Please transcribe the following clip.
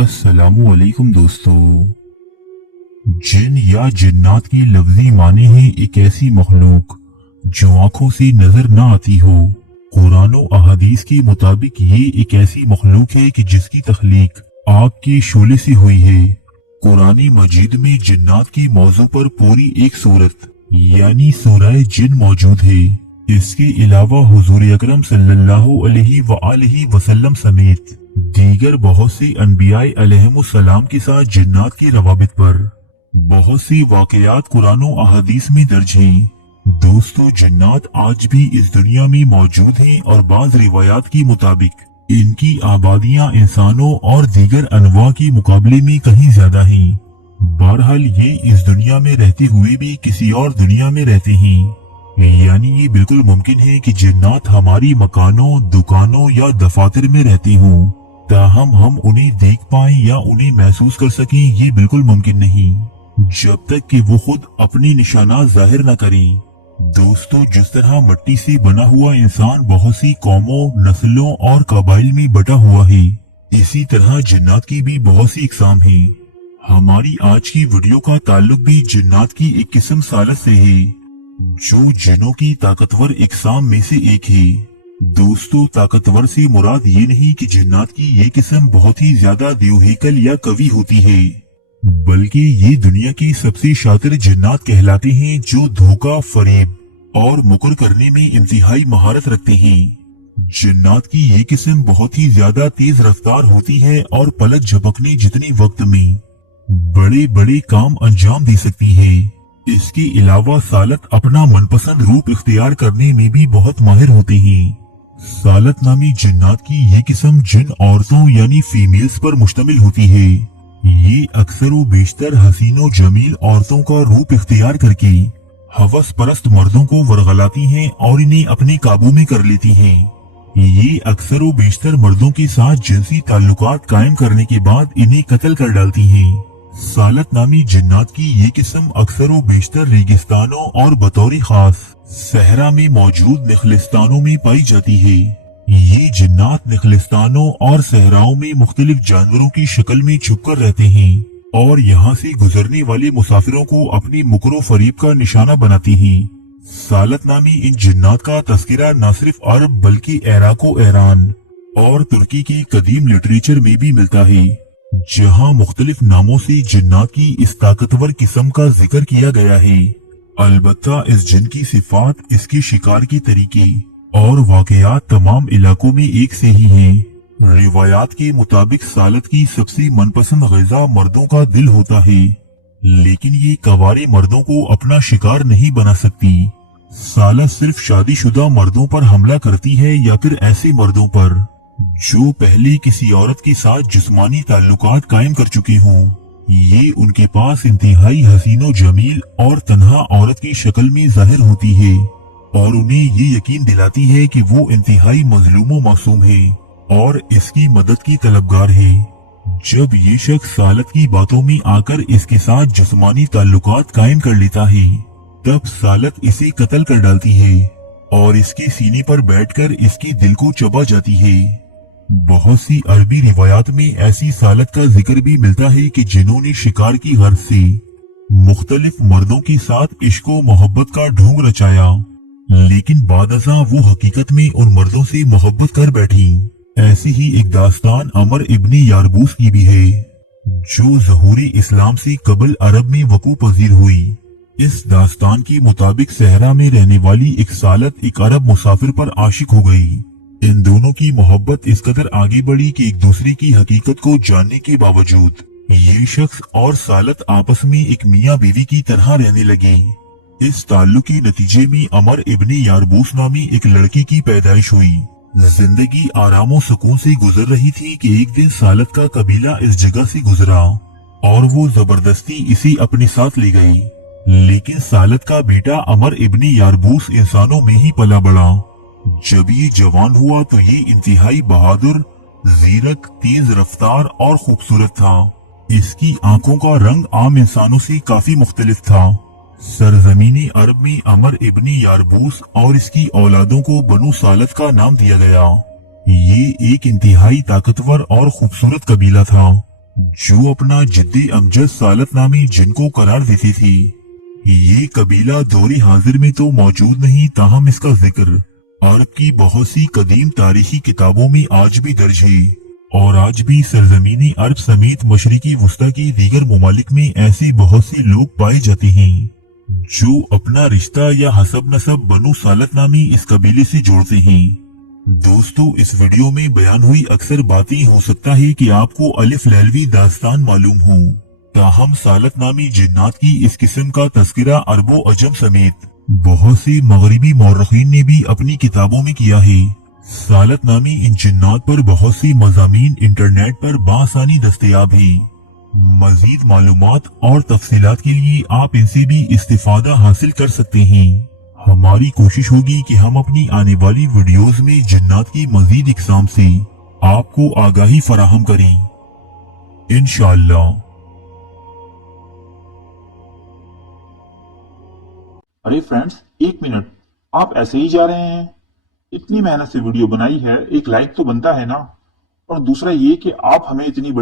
अस्सलाम वालेकुम दोस्तों। जिन या जिन्नात की लफ्जी माने हैं एक ऐसी मखलूक जो आंखों से नजर ना आती हो। कुरान और अहादीस के मुताबिक ये एक ऐसी मखलूक है कि जिसकी तख्लीक आग के शोले से हुई है। कुरानी मजीद में जिन्नात की मौजू पर पूरी एक सूरत यानी सूरह जिन मौजूद है। इसके अलावा हुजूर अकरम सल्लल्लाहु अलैहि वसल्लम समेत दीगर बहुत से अनबियाए अलैहिमुस्सलाम के साथ जिन्नात की रवाबित पर बहुत सी वाकयात कुरान और अहादीस में दर्ज हैं। दोस्तों, जिन्नात आज भी इस दुनिया में मौजूद हैं और बाज रिवायात के मुताबिक इनकी आबादियां इंसानों और दीगर अनवा के मुकाबले में कहीं ज्यादा हैं। बहरहाल ये इस दुनिया में रहते हुए भी किसी और दुनिया में रहते हैं, यानी ये बिल्कुल मुमकिन है कि जिन्नात हमारी मकानों, दुकानों या दफातर में रहती हों, ताहम हम उन्हें देख पाएं या उन्हें महसूस कर सकें ये बिल्कुल मुमकिन नहीं, जब तक कि वो खुद अपनी निशानात जाहिर न करें। दोस्तों, जिस तरह मिट्टी से बना हुआ इंसान बहुत सी कौमों, नस्लों और कबाइल में बटा हुआ है, इसी तरह जिन्नात की भी बहुत सी इकसाम है। हमारी आज की वीडियो का ताल्लुक भी जिन्नात की एक किस्म सालत से है, जो जिनों की ताकतवर इकसाम में से एक है। दोस्तों, ताकतवर से मुराद ये नहीं कि जिन्नात की ये किस्म बहुत ही ज्यादा देवहेकल या कवि होती है, बल्कि ये दुनिया की सबसे शातिर जिन्नात कहलाते हैं जो धोखा, फरेब और मुकर करने में इंतहाई महारत रखते हैं। जिन्नात की ये किस्म बहुत ही ज्यादा तेज रफ्तार होती है और पलक झपकने जितने वक्त में बड़े बड़े काम अंजाम दे सकती है। इसके अलावा सालत अपना मनपसंद रूप इख्तियार करने में भी बहुत माहिर होते हैं। सालत नामी जिन्नात की ये किस्म जिन औरतों यानी फीमेल्स पर मुश्तमिल होती है। ये अक्सर व बेशतर हसीनो जमील औरतों का रूप इख्तियार करके हवस परस्त मर्दों को वरगलाती हैं और इन्हें अपने काबू में कर लेती हैं। ये अक्सर व बेशतर मर्दों के साथ जिनसी ताल्लुकात कायम करने के बाद इन्हें कत्ल कर डालती हैं। सालत नामी जिन्नात की ये किस्म अक्सर व बेशतर रेगिस्तानों और बतौर खास सहरा में मौजूद निखलिस्तानों में पाई जाती है। ये जिन्नात निखलिस्तानों और सहराओं में मुख्तलिफ जानवरों की शक्ल में छुपकर रहते हैं और यहाँ से गुजरने वाले मुसाफिरों को अपनी मुकरो फरीब का निशाना बनाती हैं। सालत नामी इन जिन्नात का तस्करा न सिर्फ अरब बल्कि इराको ईरान और तुर्की की कदीम लिटरेचर में भी मिलता है, जहां मुख्तलिफ नामों से जिन्नात की इस ताकतवर किस्म का जिक्र किया गया है। अलबत्ता इस जिन की सिफात, इसके शिकार के तरीके और वाकयात तमाम इलाकों में एक से ही हैं। रिवायात के मुताबिक सालत की सबसे मनपसंद ग़िज़ा मर्दों का दिल होता है, लेकिन ये कवारे मर्दों को अपना शिकार नहीं बना सकती। सालत सिर्फ शादीशुदा मर्दों पर हमला करती है या फिर ऐसे मर्दों पर जो पहले किसी औरत के साथ जिस्मानी ताल्लुकात कायम कर चुके हों। ये उनके पास इंतहाई हसीनो जमील और तन्हा औरत की शक्ल में जाहिर होती है और उन्हें ये यकीन दिलाती है कि वो इंतहाई मजलूम व मासूम है और इसकी मदद की तलबगार है। जब ये शख्स सालत की बातों में आकर इसके साथ जिस्मानी ताल्लुकात कायम कर लेता है, तब सालत इसे कत्ल कर डालती है और इसके सीने पर बैठकर इसके दिल को चबा जाती है। बहुत सी अरबी रिवायात में ऐसी सालत का जिक्र भी मिलता है कि जिन्होंने शिकार की गर्ज से मुख्तलिफ मर्दों के साथ इश्क व मोहब्बत का ढोंग रचाया, लेकिन बादअज़ां वो हकीकत में उन मर्दों से मोहब्बत कर बैठी। ऐसी ही एक दास्तान अमर इब्नी यारबूस की भी है, जो ज़हूर इस्लाम से कबल अरब में वकू पजीर हुई। इस दास्तान के मुताबिक सहरा में रहने वाली एक सालत एक अरब मुसाफिर पर आशिक हो गई। इन दोनों की मोहब्बत इस कदर आगे बढ़ी कि एक दूसरे की हकीकत को जानने के बावजूद ये शख्स और सालत आपस में एक मियाँ बीवी की तरह रहने लगे। इस ताल्लुक के नतीजे में अमर इब्नी यारबूस नामी एक लड़की की पैदाइश हुई। जिंदगी आराम और सुकून से गुजर रही थी कि एक दिन सालत का कबीला इस जगह से गुजरा और वो जबरदस्ती इसे अपने साथ ले गई। लेकिन सालत का बेटा अमर इब्नी यारबूस इंसानों में ही पला बड़ा। जब ये जवान हुआ तो ये इंतहाई बहादुर, जीरक, तेज रफ्तार और खूबसूरत था। इसकी आंखों का रंग आम इंसानों से काफी मुख्तलिफ था। सरजमीनी अरब में अमर इब्नी यारबूस और इसकी औलादों को बनु सालत का नाम दिया गया। ये एक इंतहाई ताकतवर और खूबसूरत कबीला था, जो अपना जिद्दी अमजद सालत नामी जिन को करार देती थी। ये कबीला दौरे हाजिर में तो मौजूद नहीं, ताहम इसका जिक्र अरब की बहुत सी कदीम तारीखी किताबों में आज भी दर्ज है, और आज भी सरजमीनी अरब समेत मशरिकी वस्ता की दीगर ममालिक में ऐसे बहुत से लोग पाए जाते हैं जो अपना रिश्ता या हसब नसब बनु सालत नामी इस कबीले से जोड़ते हैं। दोस्तों, इस वीडियो में बयान हुई अक्सर बातें हो सकता है कि आपको अलिफ लैलवी दास्तान मालूम हो, ताहम सालत नामी जिन्नात की इस किस्म का तस्करा अरबो अजम समेत बहुत से मगरिबी मौरखीन ने भी अपनी किताबों में किया है। सालत नामी इन जिन्नात पर बहुत सी मज़ामीन इंटरनेट पर बासानी दस्तयाब है। मजीद मालूमात और तफसीलात के लिए आप इनसे भी इस्तिफादा हासिल कर सकते हैं। हमारी कोशिश होगी कि हम अपनी आने वाली वीडियोस में जिन्नात की मजीद इकसाम से आपको आगाही फराहम करें, इंशाअल्लाह। अरे फ्रेंड्स, एक मिनट, आप ऐसे ही जा रहे हैं? इतनी मेहनत से वीडियो बनाई है, एक लाइक तो बनता है ना। और दूसरा ये कि आप हमें इतनी बड़ी